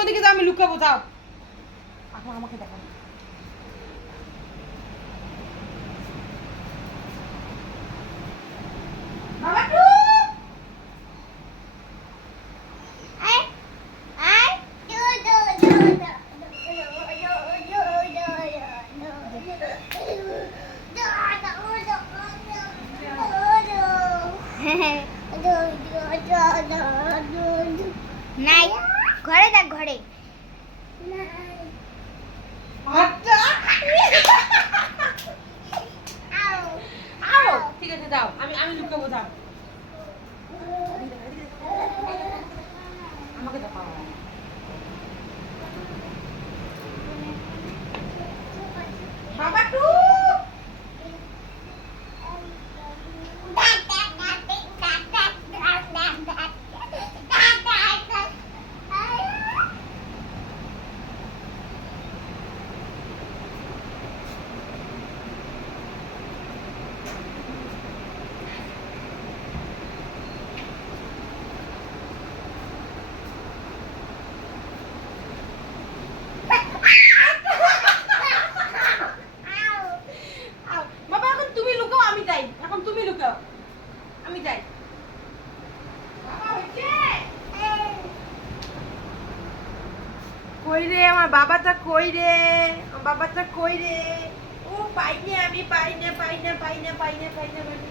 ওদিকে যাও, আমি লুকাবো, যাও। এখন আমাকে দেখো। বাবাটু নাই ঘরে দেখ ঘরে ঠিক আছে, যাও, আমি আমি লুকাবো, যাও। আমাকে দেখাও। বাবাটু বাবা, এখন তুমি লুকাও, আমি যাই। এখন তুমি লুকাও, আমি যাই। কই রে আমার বাবাটা, কই রে আমার বাবাটা, কই রে? ও পাইনে, আমি পাইনে, পাইনে, পাইনে, পাইনে, পাইনে, পাইনে।